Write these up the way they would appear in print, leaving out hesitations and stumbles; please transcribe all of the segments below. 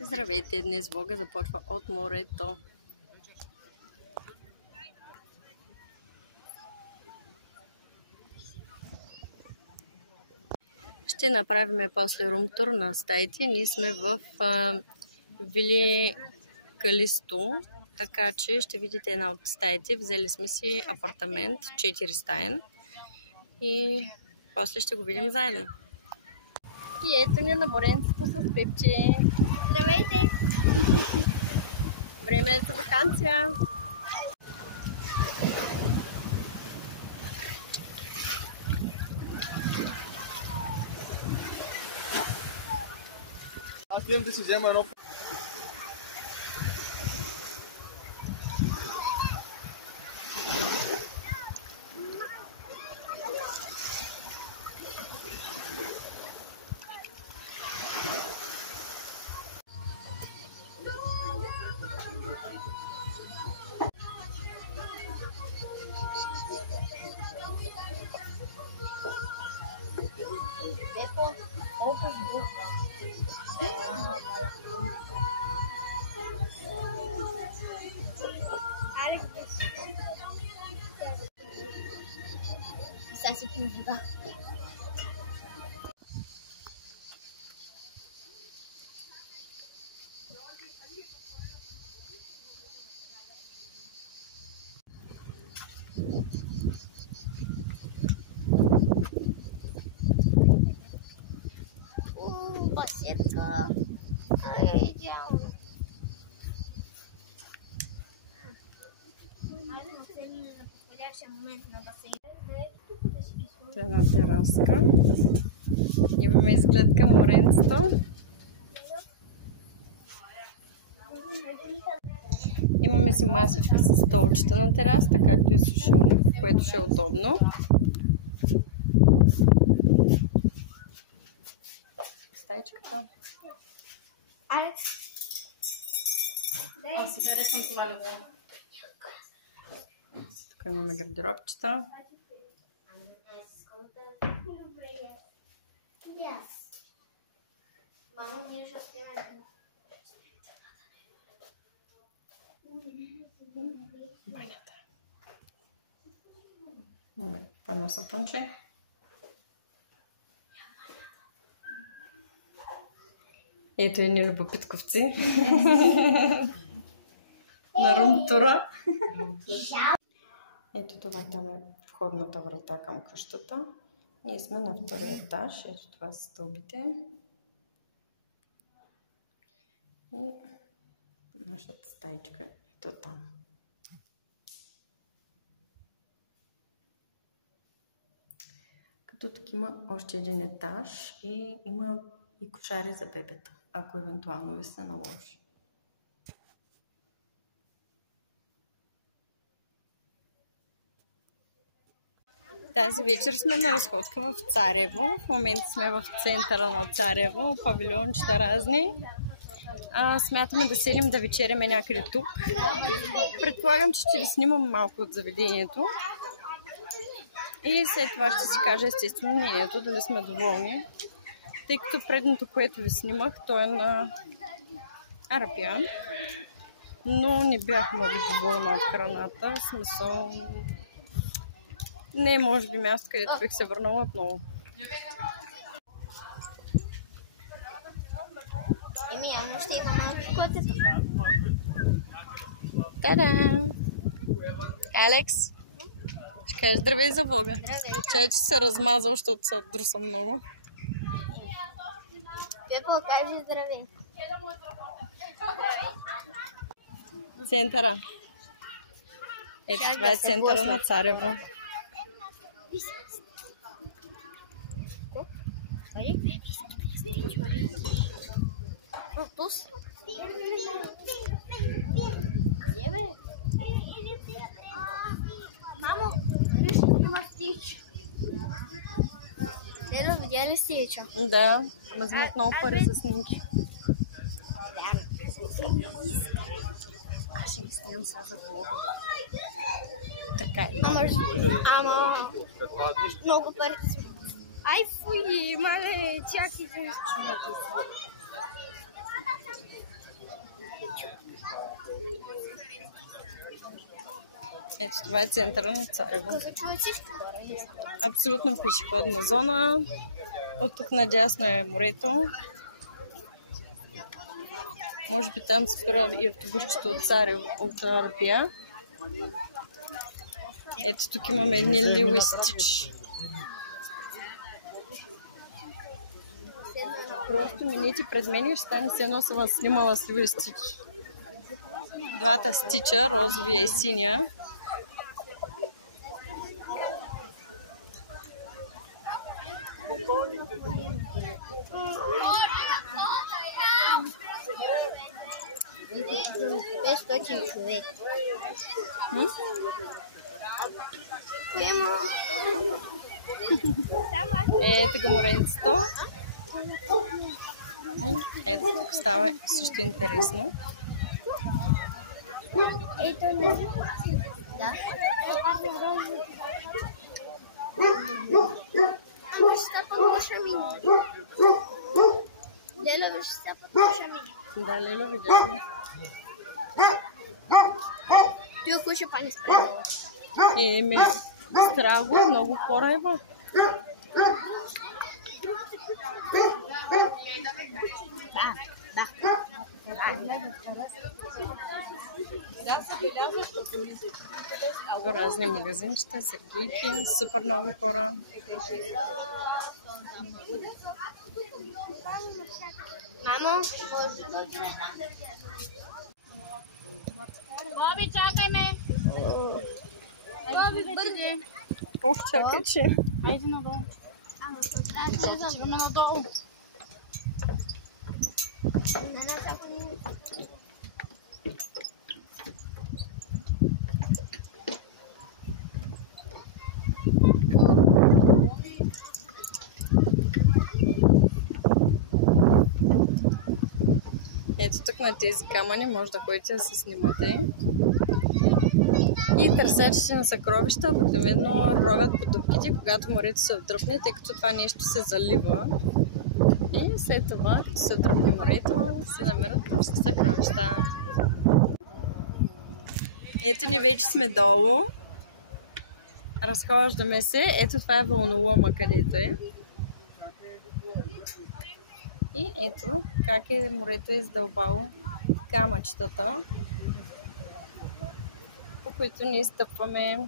Здравейте, днес влога започва от морето. Ще направим после румтур на стаите. Ние сме в Вили Калисто, така че ще видите една от стаите. Взели сме си апартамент, 4 стаен и после ще го видим заедно. И ето ни на моренцето с Пепче. Здравейте! Време е за ваканция! Аз идем да си взема едно. Басетка. Ай, идеално. Аз съм седнали на подходящия момент на басейна. Това е една тераска. Имаме изглед към моренцето. Имаме си масичка с столчета на тераста, както е сушило, което ще е удобно. Алекс. Аз си харесвам това легло. Тук имаме гардеробчета. Мамо, ние ще снимем. Банята. Пано сапънче. Ето е ни любопитковци на румтура. Ето това там е входната врата към къщата. Ние сме на втория етаж. Ето това са стълбите. И нашата стайчка е до там. Като тук има още един етаж и има и кошари за бебета, ако евентуално ви се наложи. Тази вечер сме на разходка в Царево. В момента сме в центъра на Царево, павилиончета разни. Смятаме да седим да вечеряме някъде тук. Предполагам, че ще ви снимам малко от заведението. И след това ще си кажа естествено мнението, дали сме доволни. Тъй като предното, което ви снимах, то е на Арапия. Но не бях много доволна от храната. В смисъл, не е може би място, където бих се върнала отново. Еми, явно ще има малко котета. Та-да! Алекс! Ще кажеш здравей за влога. Здравей. Чай, че се размазал, защото се отдруса много. Пепо, кажи здравей. Центъра. Ето това е центъра на Царево. Мамо, има стич. Дедо, видя ли стича? Да, взимат много пари за снимки. Аз ще ги снимам сега за влог. Така е. Ама, много пари. Ай, фуй, мале, чакай. Ето това е центъра на Царево. Казачува всички хора. Абсолютно пешеходна зона. От тук надясно е морето. Може би там се спира и автобусчето от Царево, от Арапия. Ето тук имаме едни ливи стичи. Просто минете пред мен и ще стане се едно съм снимала с ливи стичи. Двата стича, розовия и синя. Човек. Ето го моренцето. Ето тук става също интересно. Ето не. Да. Ама ще стапат лошамин. Лело ще стапат лошамин. Да, Лело видяхме. Той кой ще пани справя? Еми, страго, много хора има. Разни магазинчета, сергийки, супер много хора. Мамо, Боби, чакай ме! Боби, бързи! Ух, чакай, че... Айде надолу. Отиваме надолу. Ето тук на тези камъни може да ходите да се снимате. И търсачите на съкровища обикновено ровят по дупките, когато морето се отдръпне, тъй като това нещо се залива. И след това, като се отдръпне морето, се намерят просто всякакви неща. Ето ни вече сме долу. Разхождаме се. Ето това е вълнолома, където е. И ето как е морето е издълбало камъчетата, по които ние стъпваме.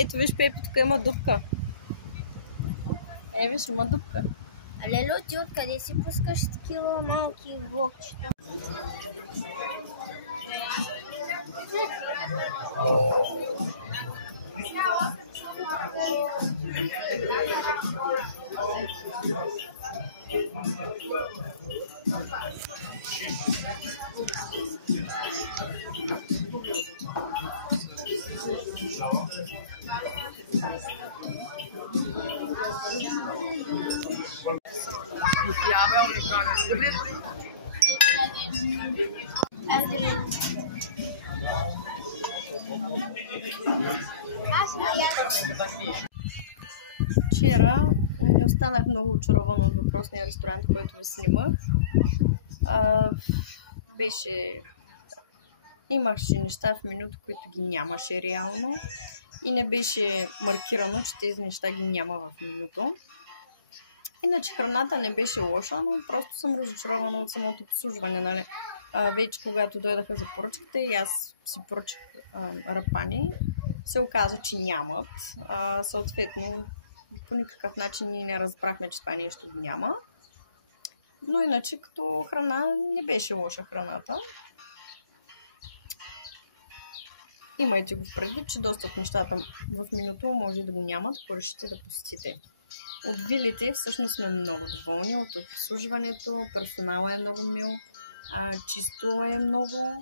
Ето виж, Пепи, тук има дупка. Виж, има дупка. Лело, ти откъде си пускаш такива малки влогчета? Вчера не останах много очарована от въпросния ресторант, който ви снимах. Имаше неща в менюто, които ги нямаше реално и не беше маркирано, че тези неща ги няма в менюто. Иначе храната не беше лоша, но просто съм разочарована от самото обслужване. Нали? Вече когато дойдаха за поръчката и аз си поръчах рапани, се оказа, че нямат. Съответно, по никакъв начин ние не разбрахме, че това нещо няма. Но иначе като храна не беше лоша храната. Имайте го предвид, че доста от нещата в менюто може да го нямат, ако решите да посетите. От вилите всъщност сме много доволни, от обслужването, персонала е много мил, чисто е много,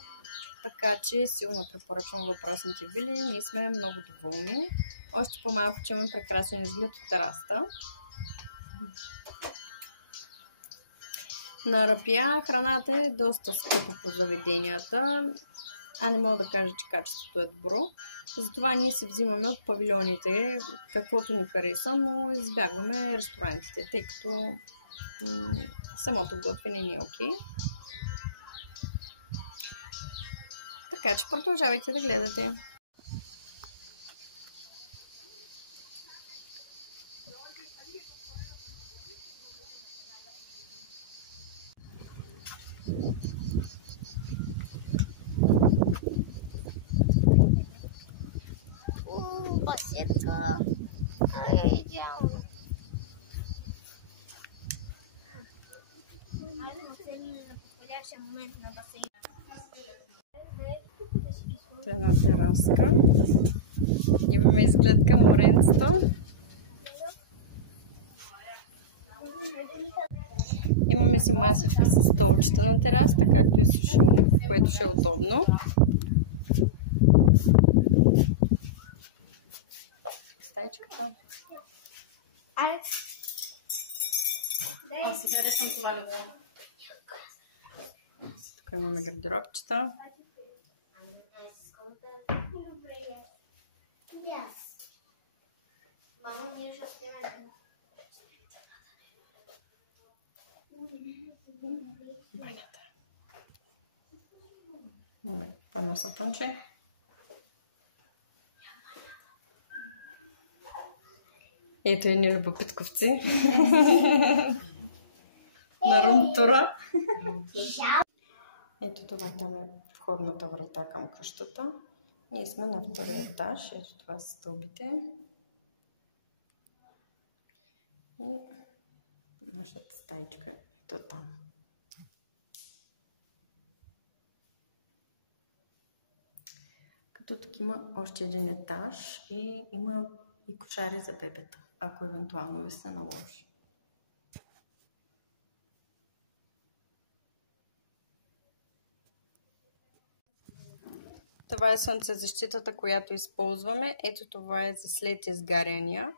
така че силно препоръчвам въпросните вили, ние сме много доволни. Още по-малко, че имаме прекрасен изглед от терасата. На Арапия храната е доста скъпа по заведенията, не мога да кажа, че качеството е добро. Затова ние си взимаме от павилионите каквото ни хареса, но избягваме ресторантите, тъй като самото готвене не е окей. Така че продължавайте да гледате. Басетка. Идеално. Аз му ценим на подходящия момент на басейна. Една тераска. Имаме изглед към моренцето. Имаме си масичка с столчета на терасата, както и сушило, което ще е удобно. Стайчката. Сега съм това лево. Тук имаме гардеробчета. Мамо, ние ще снимем. Банята. Едно сапънче. Ето е ни любопитковци. На румтура. Ето това там е входната врата към къщата. Ние сме на втория етаж. Ето това са стълбите. И нашата стайчка е до там. Като тук има още един етаж и има и кошари за бебета, ако евентуално ви се наложи. Това е слънцезащитата, която използваме. Ето това е за след изгаряния,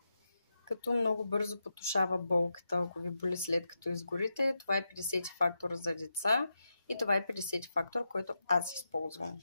като много бързо потушава болката, ако ви боли след като изгорите. Това е 50 фактор за деца и това е 50 фактор, който аз използвам.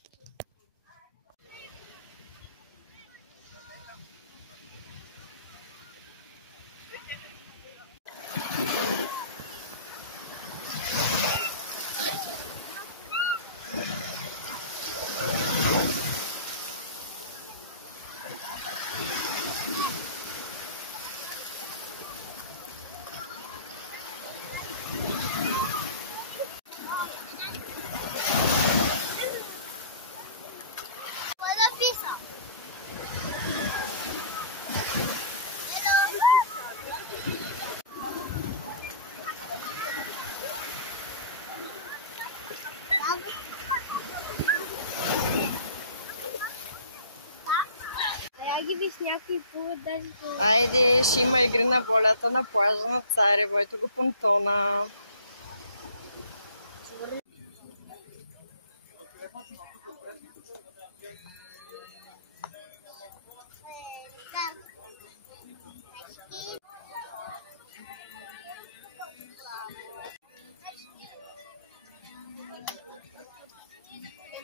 Някакви плуват даже... Айде, ще има игри на волята на плажа на Царево. Ето го понтона.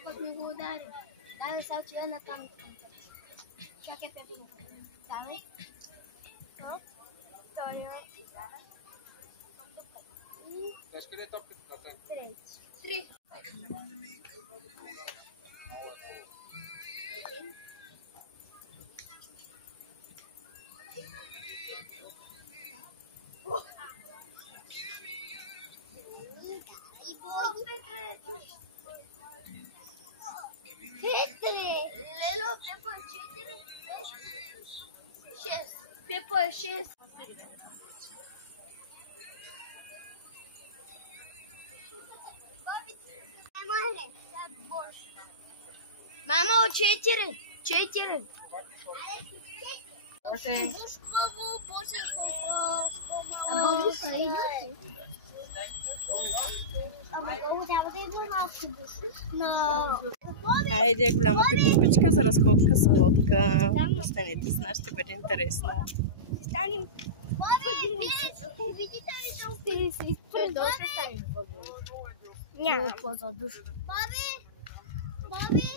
Път ми го удари. Дай сега отива на там. Чакай, Пепо. Давай. Но, втория. Знаеш къде е топката? Трети. Три. Мама, 4. Айде, голямата купичка за разходка с лодка. Останете с нас, ще бъде интересно. Видите ли, че се изпредостави? Няма по-задушно. Баби! Баби!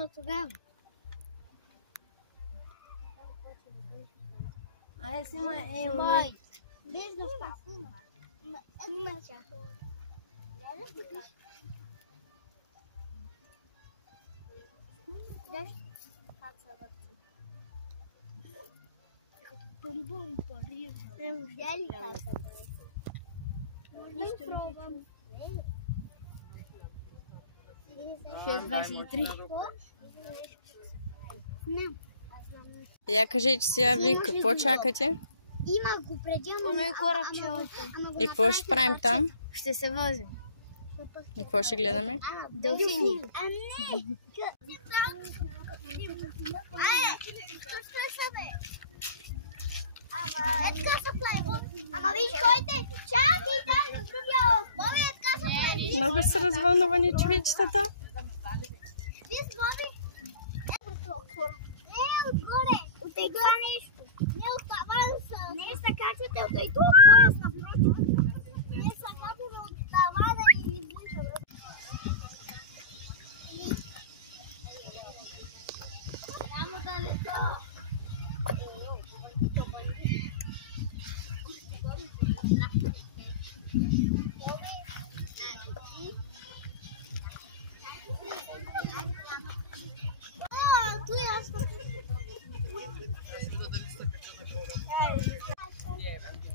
Но тогава. Айде си ма Май. Без доставка. Взяли касса. Можно и пробуем. 6,23. Не. Я кажете сега, вие какво чакате? Има го пределно. И какво ще правим там? Ще се возим. И какво ще гледаме? Делфини. А не! Айде! Що са бе? Е така са плай. Ама виж койте! Чакай да! Боби е така са плай. Много са развълнувани човечетата. Виж Боби! Отгоре! Отегла нещо! Не остава са! Не е стакачата, от и това пояс напротив. Не е стакачата от тавана и ближа. Няма да лета!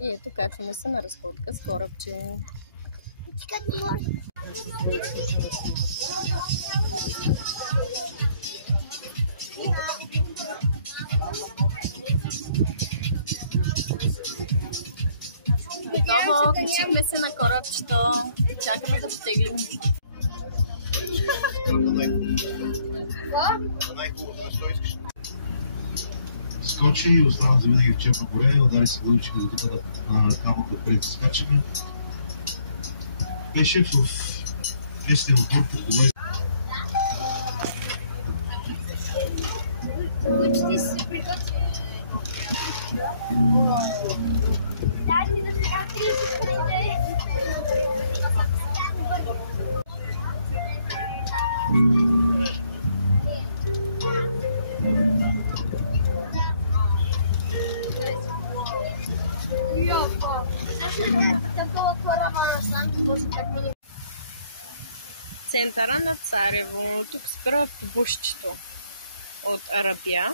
И ето качваме се на разходка с корабче. Готово, качихме се на корабчето. Чакаме да потеглим. Най-хубавото место искаш. Скочи и остана завинаги в Черно море, удари се главичка до тук на камък отпред да скачаме. Беше в местния мотор по коле. Почти се приготвили. Дайте да сега 30 Центъра на Царево. Тук спира автобусчето от Арабия.